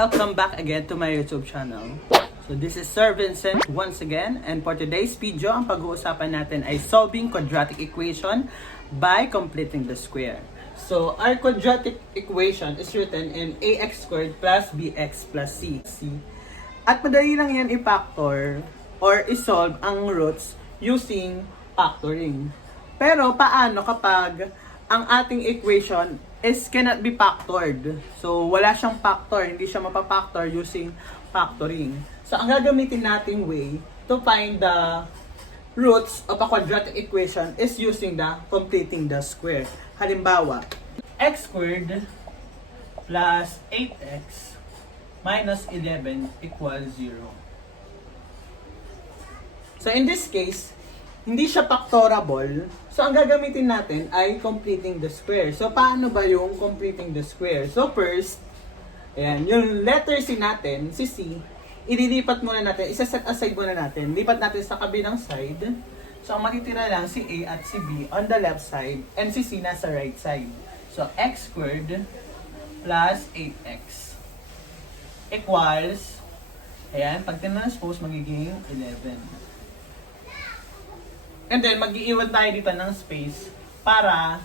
welcome back again to my YouTube channel. So this is Sir Vincent once again, and for today's video, ang pag-uusapan natin ay solving quadratic equation by completing the square. So our quadratic equation is written in ax squared plus bx plus c. At madali lang yan i-factor or i-solve ang roots using factoring. Pero paano kapag ang ating equation is cannot be factored? So wala siyang factor, hindi siya mapapactor using factoring. So ang gagamitin nating way to find the roots of a quadratic equation is using the completing the square. Halimbawa, x squared plus 8x minus 11 equals 0. So in this case, hindi siya factorable. So ang gagamitin natin ay completing the square. So paano ba yung completing the square? So first, ayan, yung letter C natin, si C, ililipat muna natin, isa-set aside muna natin. Lipat natin sa kabilang side. So ang matitira lang si A at si B on the left side and si C nasa right side. So x squared plus 8x equals, ayan, pag tinranspose magiging 11. And then mag-iiwan tayo dito ng space para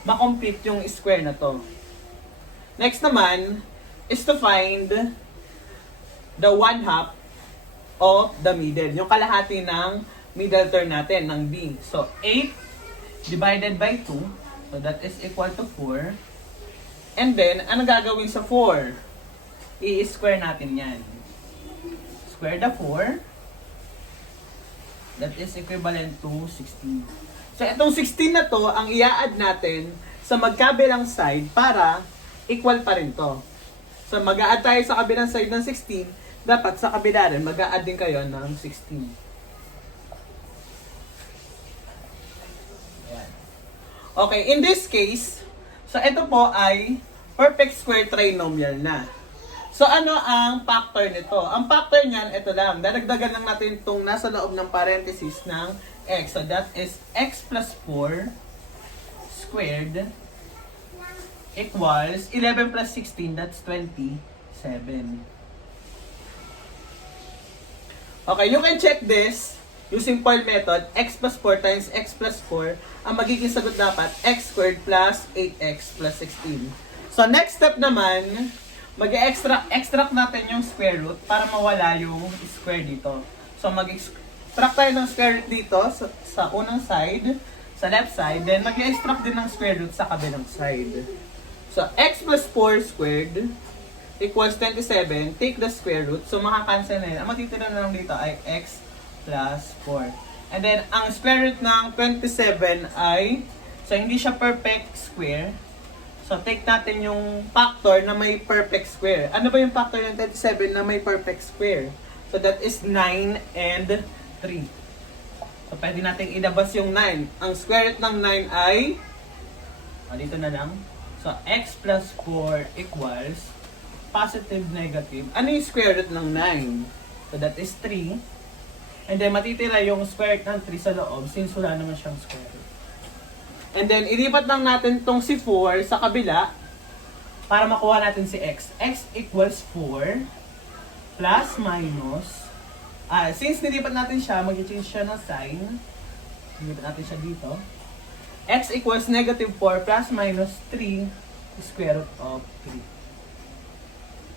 ma-complete yung square na to. Next naman is to find the 1/2 of the middle. Yung kalahati ng middle term natin, ng B. So 8 divided by 2. So that is equal to 4. And then, ano gagawin sa 4? I-square natin yan. Square the 4. That is equivalent to 16. So itong 16 na to, ang i-add natin sa magkabilang side para equal pa rin to. So mag-a-add tayo sa kabilang side ng 16, dapat sa kabila rin mag-a-add din kayo ng 16. Ayan. Okay, in this case, so ito po ay perfect square trinomial na. So ano ang factor nito? Ang factor niyan, ito lang. Dadagdagan lang natin itong nasa loob ng parenthesis ng x. So that is x plus 4 squared equals 11 plus 16, that's 27. Okay, you can check this using FOIL method. X plus 4 times x plus 4. Ang magiging sagot dapat x squared plus 8x plus 16. So next step naman, mag-extract natin yung square root para mawala yung square dito. So mag-extract tayo ng square root dito sa unang side, sa left side, then mag-extract din ng square root sa kabilang side. So x plus 4 squared equals 27. Take the square root. So makakancel na yun. Ang matitira na lang dito ay x plus 4. And then ang square root ng 27 ay, so hindi siya perfect square. So, take natin yung factor na may perfect square. Ano ba yung factor ng 37 na may perfect square? So, that is 9 and 3. So, pwede natin ilabas yung 9. Ang square root ng 9 ay, dito na lang. So, x plus 4 equals positive, negative. Ano yung square root ng 9? So, that is 3. And then, matitira yung square root ng 3 sa loob since wala naman siyang square root. And then, ilipat lang natin tong si 4 sa kabila para makuha natin si x. X equals 4 plus minus. Since nilipat natin siya, mag-change siya ng sign. Nilipat natin siya dito. X equals negative 4 plus minus 3 square root of 3.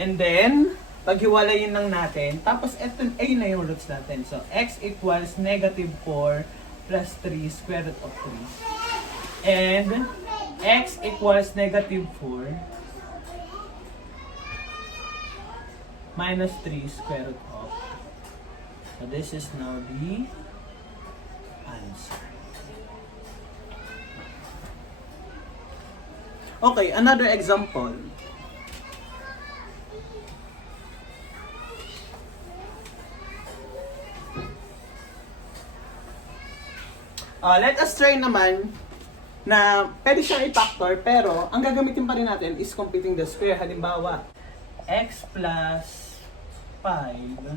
And then, paghiwalayin lang natin. Tapos, ito ay na yung roots natin. So, x equals negative 4 plus 3 square root of 3. And x equals negative 4 minus 3 square root of. So this is now the answer. Okay, another example. Let us try naman na pwede siyang i-factor, pero ang gagamitin pa rin natin is completing the square. Halimbawa, x plus 5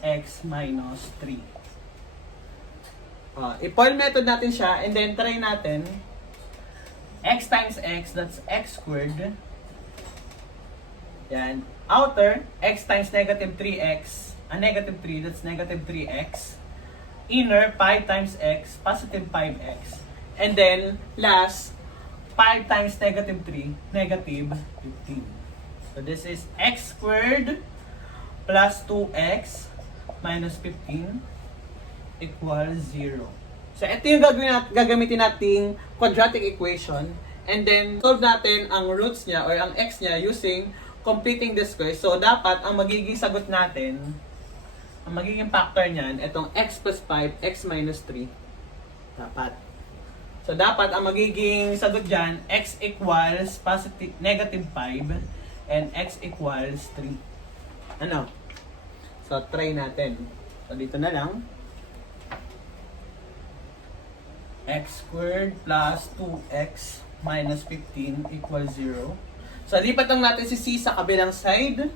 x minus 3. I-FOIL method natin siya, and then try natin x times x, that's x squared Yan. Outer, x times negative 3x. Negative 3, that's negative 3x. Inner, 5 times x, positive 5x. And then, last, 5 times negative 3, negative 15. So this is x squared plus 2x minus 15 equals 0. So ito yung gagamitin nating quadratic equation. And then, solve natin ang roots niya or ang x niya using completing the square. So dapat, ang magiging sagot natin, ang magiging factor niyan, itong x plus 5, x minus 3. Dapat. So, dapat ang magiging sagot dyan, x equals positive, negative 5 and x equals 3. Ano? So, try natin. So, dito na lang. X squared plus 2x minus 15 equals 0. So, lipat lang natin si c sa kabilang side.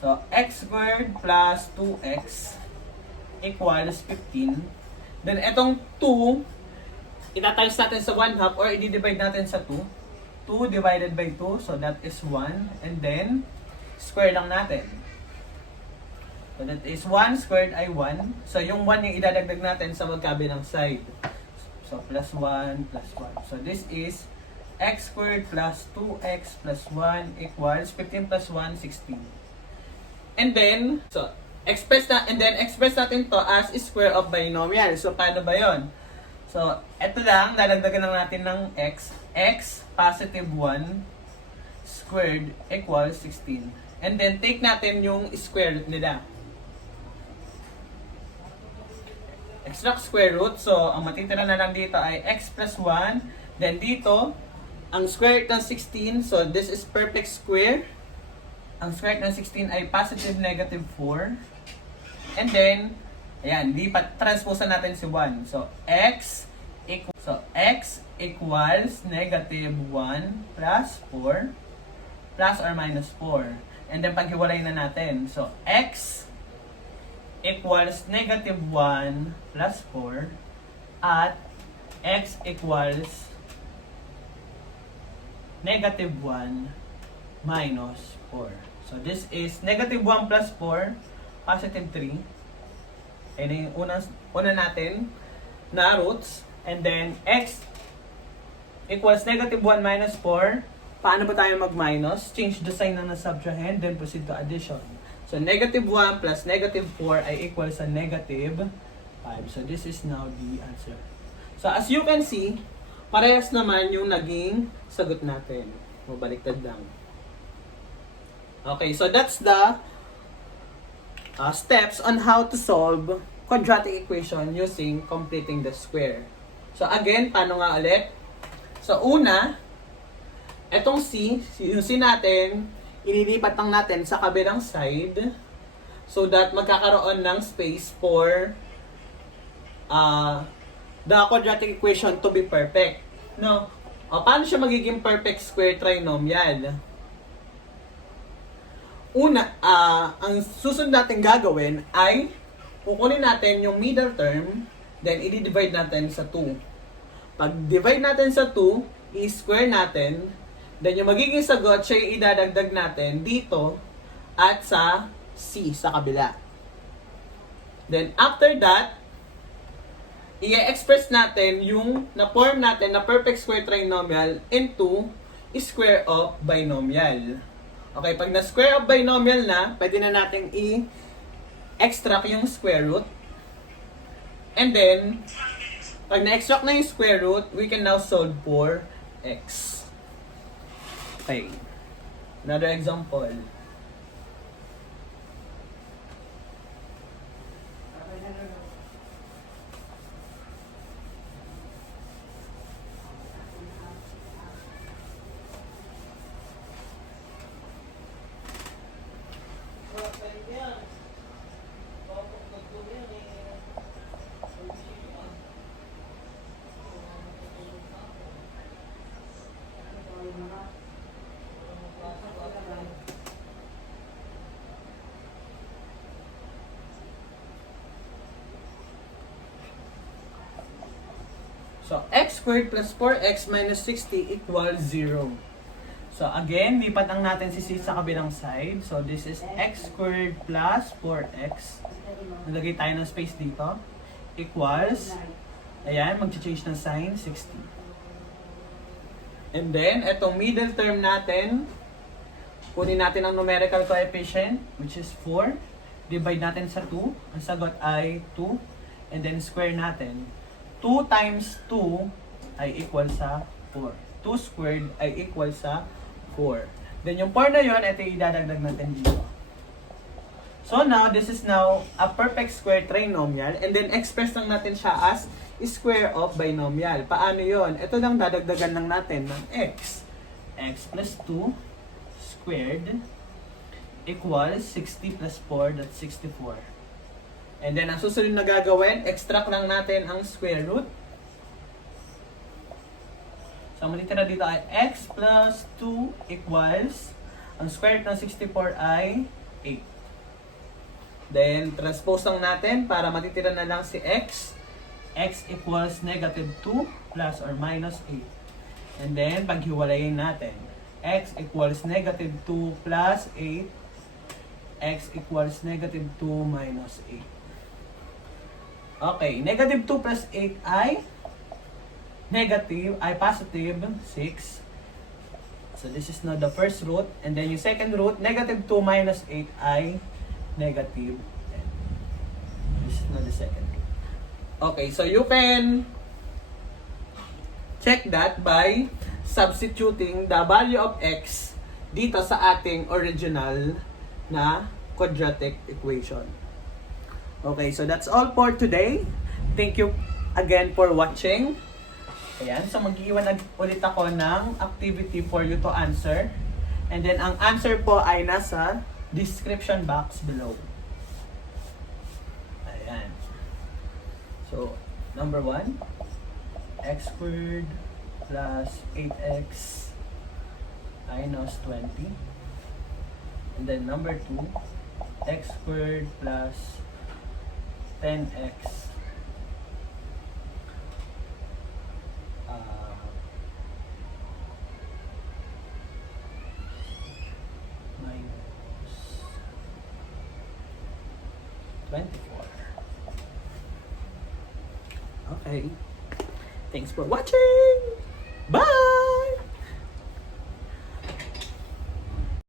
So, x squared plus 2x equals 15. Then, itong 2, itatimes natin sa 1/2 or i-divide natin sa 2. 2 divided by 2, so that is 1. And then, square lang natin. So, that is 1 squared ay 1. So, yung 1 yung idadagdag natin sa magkabilang side. So, plus 1 plus 1. So, this is x squared plus 2x plus 1 equals 15 plus 1, 16. And then, so, express natin to as square of binomial. So, paano ba yon? So, eto lang, dadagdagan lang natin ng x. X positive 1 squared equals 16. And then, take natin yung square root nila. Extract square root. So, ang matitira na lang dito ay x plus 1. Then, dito, ang square root ng 16. So, this is perfect square. Ang square root ng 16 ay positive negative 4. And then, ayan, transposean natin si 1. So, x equals negative 1 plus 4 plus or minus 4. And then, paghiwalay na natin. So, x equals negative 1 plus 4 at x equals negative 1 minus 4. So, this is negative 1 plus 4, positive 3. And then, una natin na roots. And then, x equals negative 1 minus 4. Paano ba tayo mag-minus? Change the sign ng subtrahend, then proceed to addition. So, negative 1 plus negative 4 ay equal sa negative 5. So, this is now the answer. So, as you can see, parehas naman yung naging sagot natin. Mabaliktad lang. Okay, so that's the steps on how to solve quadratic equation using completing the square. So again, paano nga ulit? So una, etong c, yung c natin, ililipat lang natin sa kabilang side so that magkakaroon ng space for the quadratic equation to be perfect. No? O, paano siya magiging perfect square trinomial? Una, ang susunod natin gagawin ay kukunin natin yung middle term, then i-divide natin sa 2. Pag divide natin sa 2, i-square natin, then yung magiging sagot, siya yung idadagdag natin dito at sa c, sa kabila. Then after that, i-express natin yung na-form natin na perfect square trinomial into square of binomial. Okay, pag na-square of binomial na, pwede na natin i-extract yung square root. And then, pag na-extract na yung square root, we can now solve for x. Okay. Another example. So, x squared plus 4x minus 60 equals 0. So again, lipat ang natin si C sa kabilang side. So this is x squared plus 4x. Nalagay tayo ng space dito. Equals, ayan, mag-change ng sign, 60. And then, etong middle term natin, kunin natin ang numerical coefficient, which is 4. Divide natin sa 2. Ang sagot ay 2. And then square natin. 2 times 2 ay equal sa 4. 2 squared ay equal sa 4. Then yung 4 na yun, ito idadagdag natin dito. So now, this is now a perfect square trinomial. And then express lang natin siya as square of binomial. Paano yon? Ito lang dadagdagan lang natin ng x. X plus 2 squared equals 60 plus 4, that's 64. And then ang susunod na gagawin, extract lang natin ang square root. So ang matitira dito ay x plus 2 equals, ang square root ng 64 ay 8. Then, transpose lang natin para matitira na lang si x. X equals negative 2 plus or minus 8. And then, paghiwalayin natin. X equals negative 2 plus 8. X equals negative 2 minus 8. Okay, negative 2 plus 8 ay positive 6. So, this is now the first root. And then, yung second root, negative 2 minus 8 ay negative 10. This is not the second root. Okay, so you can check that by substituting the value of x dito sa ating original na quadratic equation. Okay, so that's all for today. Thank you again for watching. Ayan, so mag-iwan ulit ako ng activity for you to answer. And then ang answer po ay nasa description box below. Ayan. So, number 1, x squared plus 8x minus 20. And then number 2, x squared plus 10x minus 24. Okay. Thanks for watching!